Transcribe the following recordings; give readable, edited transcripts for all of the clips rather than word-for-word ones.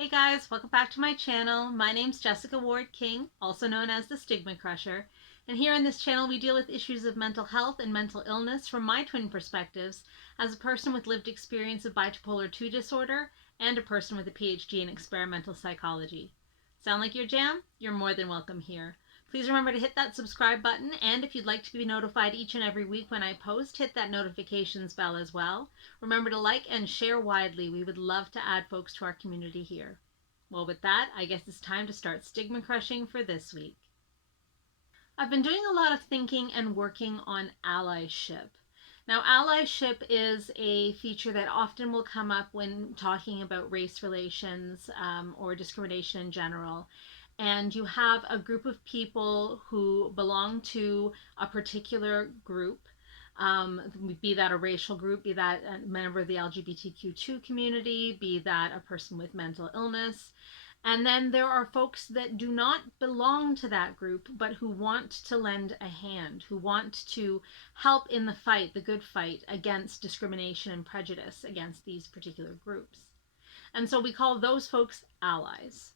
Hey guys, welcome back to my channel. My name's Jessica Ward King, also known as the StigmaCrusher, and here on this channel we deal with issues of mental health and mental illness from my twin perspectives as a person with lived experience of bipolar 2 disorder and a person with a PhD in experimental psychology. Sound like your jam? You're more than welcome here. Please remember to hit that subscribe button, and if you'd like to be notified each and every week when I post, hit that notifications bell as well. Remember to like and share widely. We would love to add folks to our community here. Well, with that, I guess it's time to start stigma crushing for this week. I've been doing a lot of thinking and working on allyship. Now, allyship is a feature that often will come up when talking about race relations or discrimination in general. And you have a group of people who belong to a particular group, be that a racial group, be that a member of the LGBTQ2 community, be that a person with mental illness. And then there are folks that do not belong to that group, but who want to lend a hand, who want to help in the fight, the good fight against discrimination and prejudice against these particular groups. And so we call those folks allies.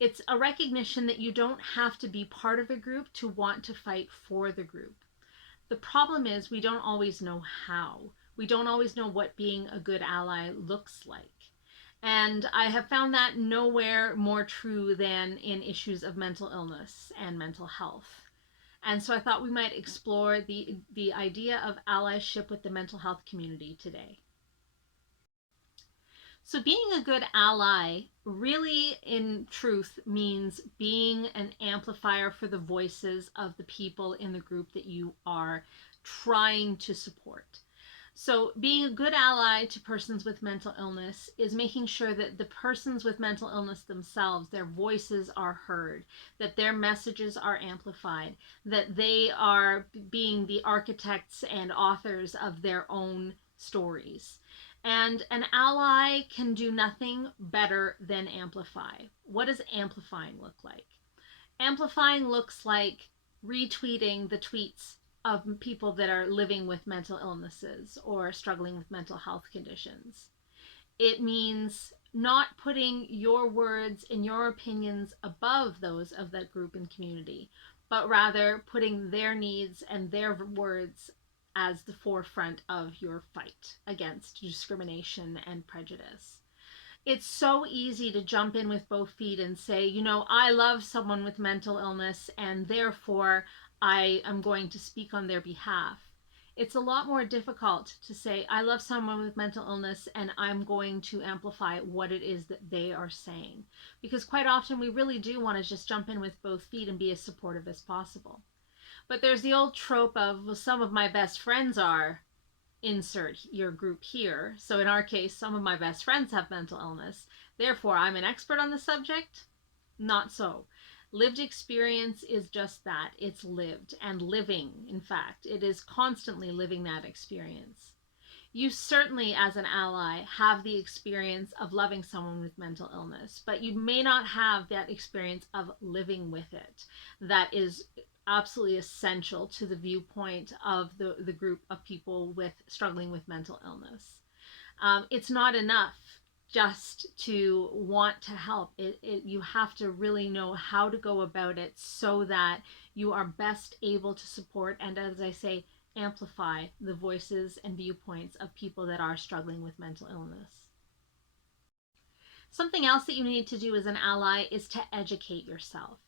It's a recognition that you don't have to be part of a group to want to fight for the group. The problem is we don't always know how. We don't always know what being a good ally looks like. And I have found that nowhere more true than in issues of mental illness and mental health. And so I thought we might explore the idea of allyship with the mental health community today. So being a good ally really in truth means being an amplifier for the voices of the people in the group that you are trying to support. So being a good ally to persons with mental illness is making sure that the persons with mental illness themselves, their voices are heard, that their messages are amplified, that they are being the architects and authors of their own stories. And an ally can do nothing better than amplify. What does amplifying look like? Amplifying looks like retweeting the tweets of people that are living with mental illnesses or struggling with mental health conditions. It means not putting your words and your opinions above those of that group and community, but rather putting their needs and their words as the forefront of your fight against discrimination and prejudice. It's so easy to jump in with both feet and say, you know, I love someone with mental illness and therefore I am going to speak on their behalf. It's a lot more difficult to say, I love someone with mental illness and I'm going to amplify what it is that they are saying. Because quite often we really do want to just jump in with both feet and be as supportive as possible. But there's the old trope of, well, some of my best friends are, insert your group here. So in our case, some of my best friends have mental illness. Therefore, I'm an expert on the subject. Not so. Lived experience is just that. It's lived and living, in fact. It is constantly living that experience. You certainly, as an ally, have the experience of loving someone with mental illness, but you may not have that experience of living with it. That is absolutely essential to the viewpoint of the group of people with struggling with mental illness. It's not enough just to want to help. You have to really know how to go about it so that you are best able to support and, as I say, amplify the voices and viewpoints of people that are struggling with mental illness. Something else that you need to do as an ally is to educate yourself.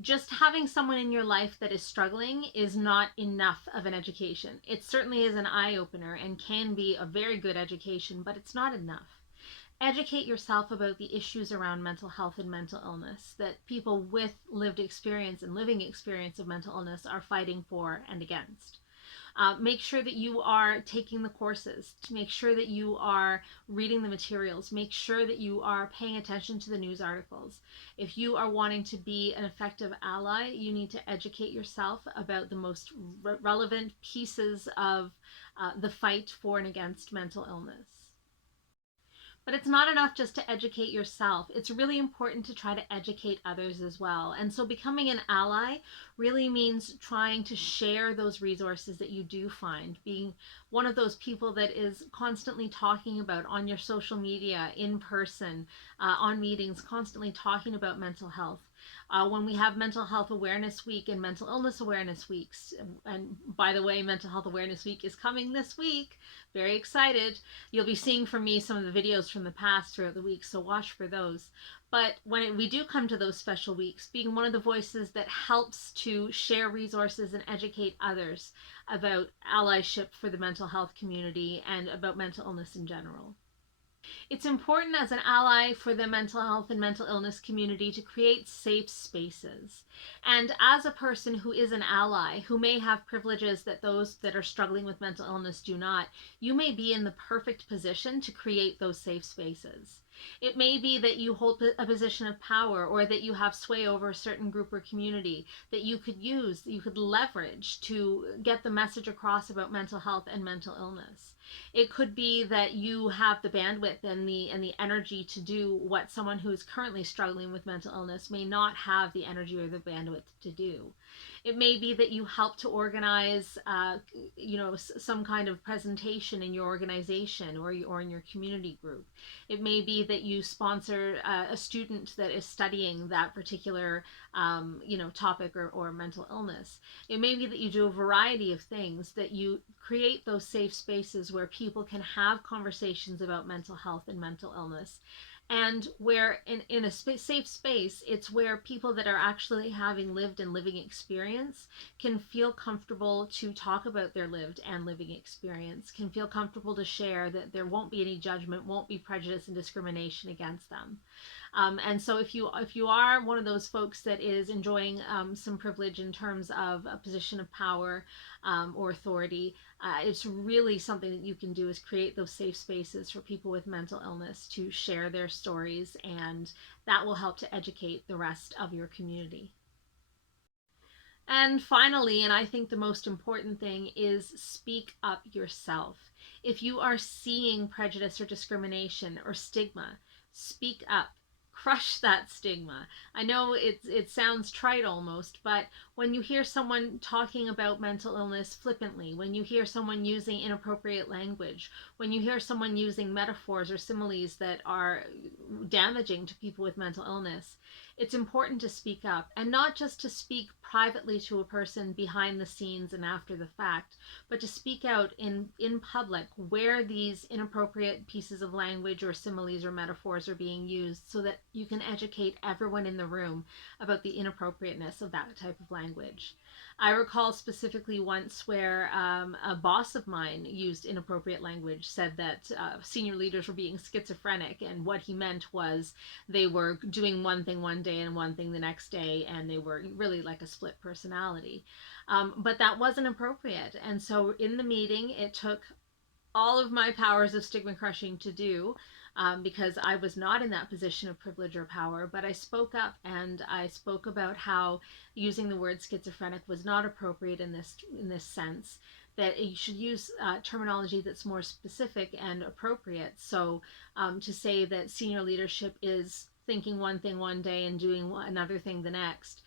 Just having someone in your life that is struggling is not enough of an education. It certainly is an eye-opener and can be a very good education, but it's not enough. Educate yourself about the issues around mental health and mental illness that people with lived experience and living experience of mental illness are fighting for and against. Make sure that you are taking the courses, to make sure that you are reading the materials, make sure that you are paying attention to the news articles. If you are wanting to be an effective ally, you need to educate yourself about the most relevant pieces of the fight for and against mental illness. But it's not enough just to educate yourself. It's really important to try to educate others as well. And so becoming an ally really means trying to share those resources that you do find, being one of those people that is constantly talking about on your social media, in person, on meetings, constantly talking about mental health. When we have Mental Health Awareness Week and Mental Illness Awareness Weeks, and by the way, Mental Health Awareness Week is coming this week. Very excited. You'll be seeing from me some of the videos from the past throughout the week, so watch for those. But when we do come to those special weeks, being one of the voices that helps to share resources and educate others about allyship for the mental health community and about mental illness in general. It's important as an ally for the mental health and mental illness community to create safe spaces. And as a person who is an ally, who may have privileges that those that are struggling with mental illness do not, you may be in the perfect position to create those safe spaces. It may be that you hold a position of power or that you have sway over a certain group or community that you could use, that you could leverage to get the message across about mental health and mental illness. It could be that you have the bandwidth and the energy to do what someone who is currently struggling with mental illness may not have the energy or the bandwidth to do. It may be that you help to organize, some kind of presentation in your organization or in your community group. It may be that you sponsor a student that is studying that particular, topic or mental illness. It may be that you do a variety of things, that you create those safe spaces where people can have conversations about mental health and mental illness, and where in a safe space, it's where people that are actually having lived and living experience can feel comfortable to talk about their lived and living experience, can feel comfortable to share, that there won't be any judgment, won't be prejudice and discrimination against them. And so if you are one of those folks that is enjoying some privilege in terms of a position of power or authority, it's really something that you can do, is create those safe spaces for people with mental illness to share their stories, and that will help to educate the rest of your community. And finally, and I think the most important thing, is speak up yourself. If you are seeing prejudice or discrimination or stigma, speak up. Crush that stigma. I know it sounds trite almost, but when you hear someone talking about mental illness flippantly, when you hear someone using inappropriate language, when you hear someone using metaphors or similes that are damaging to people with mental illness, it's important to speak up, and not just to speak privately to a person behind the scenes and after the fact, but to speak out in public where these inappropriate pieces of language or similes or metaphors are being used, so that you can educate everyone in the room about the inappropriateness of that type of language. I recall specifically once where a boss of mine used inappropriate language, said that senior leaders were being schizophrenic, and what he meant was they were doing one thing one day and one thing the next day, and they were really like a split personality. But that wasn't appropriate. And so in the meeting, it took all of my powers of stigma crushing to do, because I was not in that position of privilege or power, but I spoke up, and I spoke about how using the word schizophrenic was not appropriate in this sense, that you should use terminology that's more specific and appropriate. So to say that senior leadership is thinking one thing one day and doing another thing the next,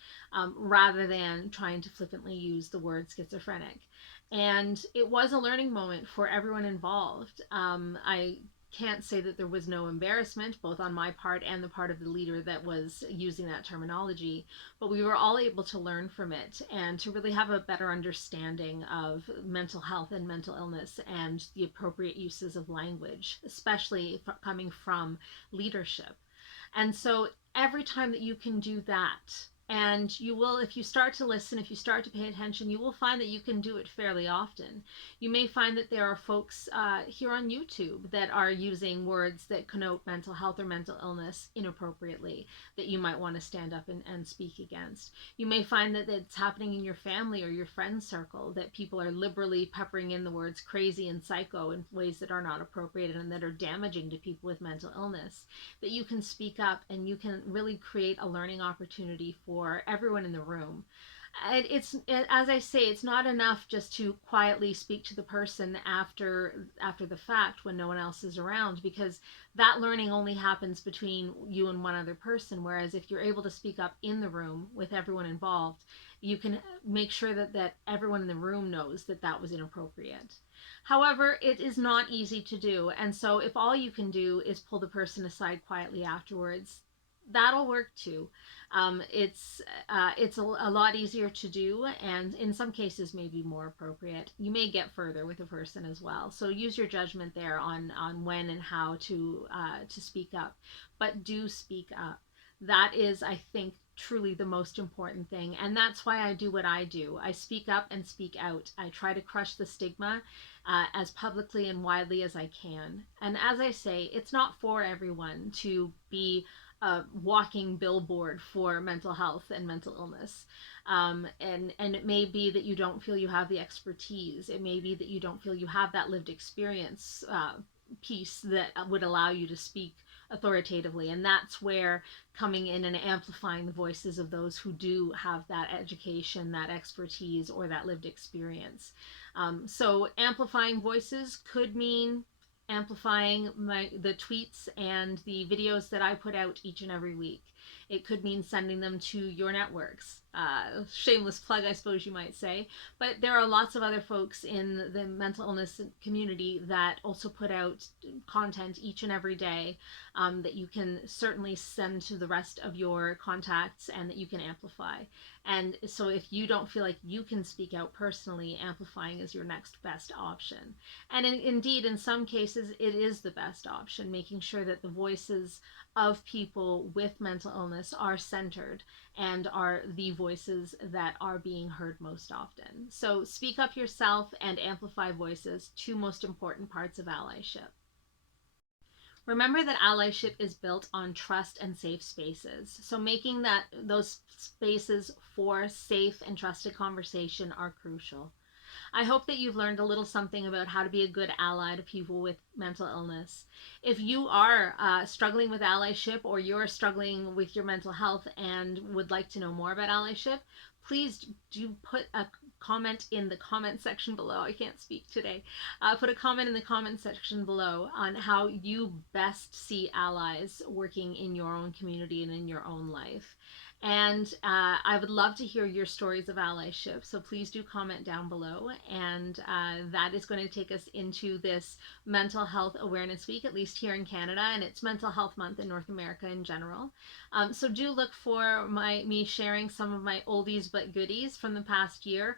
rather than trying to flippantly use the word schizophrenic. And it was a learning moment for everyone involved. I can't say that there was no embarrassment, both on my part and the part of the leader that was using that terminology, but we were all able to learn from it and to really have a better understanding of mental health and mental illness and the appropriate uses of language, especially coming from leadership. And so every time that you can do that, and you will, if you start to listen, if you start to pay attention, you will find that you can do it fairly often. You may find that there are folks here on YouTube that are using words that connote mental health or mental illness inappropriately, that you might want to stand up and speak against. You may find that it's happening in your family or your friend circle, that people are liberally peppering in the words crazy and psycho in ways that are not appropriate and that are damaging to people with mental illness, that you can speak up and you can really create a learning opportunity for everyone in the room. As I say, it's not enough just to quietly speak to the person after the fact when no one else is around, because that learning only happens between you and one other person. Whereas if you're able to speak up in the room with everyone involved, you can make sure that everyone in the room knows that that was inappropriate. However, it is not easy to do, and so if all you can do is pull the person aside quietly afterwards, that'll work too. It's a lot easier to do, and in some cases maybe more appropriate. You may get further with a person as well, so use your judgment there on when and how to speak up, but do speak up. That is, I think, truly the most important thing, and that's why I do what I do. I speak up and speak out. I try to crush the stigma as publicly and widely as I can. And as I say, it's not for everyone to be a walking billboard for mental health and mental illness. And it may be that you don't feel you have the expertise. It may be that you don't feel you have that lived experience piece that would allow you to speak authoritatively. And that's where coming in and amplifying the voices of those who do have that education, that expertise, or that lived experience. So amplifying voices could mean amplifying the tweets and the videos that I put out each and every week. It could mean sending them to your networks. Shameless plug, I suppose you might say. But there are lots of other folks in the mental illness community that also put out content each and every day that you can certainly send to the rest of your contacts and that you can amplify. And so if you don't feel like you can speak out personally, amplifying is your next best option. And indeed, in some cases, it is the best option, making sure that the voices of people with mental illness are centered and are the voices that are being heard most often. So speak up yourself and amplify voices, two most important parts of allyship. Remember that allyship is built on trust and safe spaces. So making that those spaces for safe and trusted conversation are crucial. I hope that you've learned a little something about how to be a good ally to people with mental illness. If you are struggling with allyship, or you're struggling with your mental health and would like to know more about allyship, please do put a comment in the comment section below. I can't speak today. Put a comment in the comment section below on how you best see allies working in your own community and in your own life. And I would love to hear your stories of allyship. So please do comment down below. And that is going to take us into this Mental Health Awareness Week, at least here in Canada. And it's Mental Health Month in North America in general. So do look for me sharing some of my oldies but goodies from the past year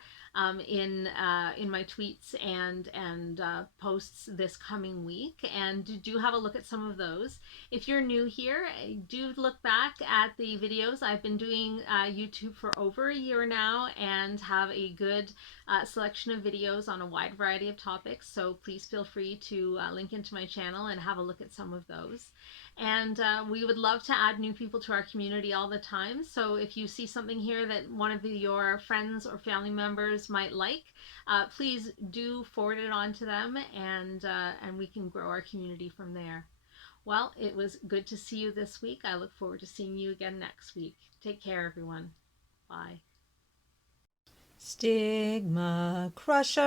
in my tweets and posts this coming week. And do have a look at some of those. If you're new here, do look back at the videos. I've been doing YouTube for over a year now and have a good selection of videos on a wide variety of topics. So please feel free to link into my channel and have a look at some of those. And we would love to add new people to our community all the time. So if you see something here that one of your friends or family members might like, please do forward it on to them, and we can grow our community from there. Well, it was good to see you this week. I look forward to seeing you again next week. Take care, everyone. Bye. Stigma Crusher.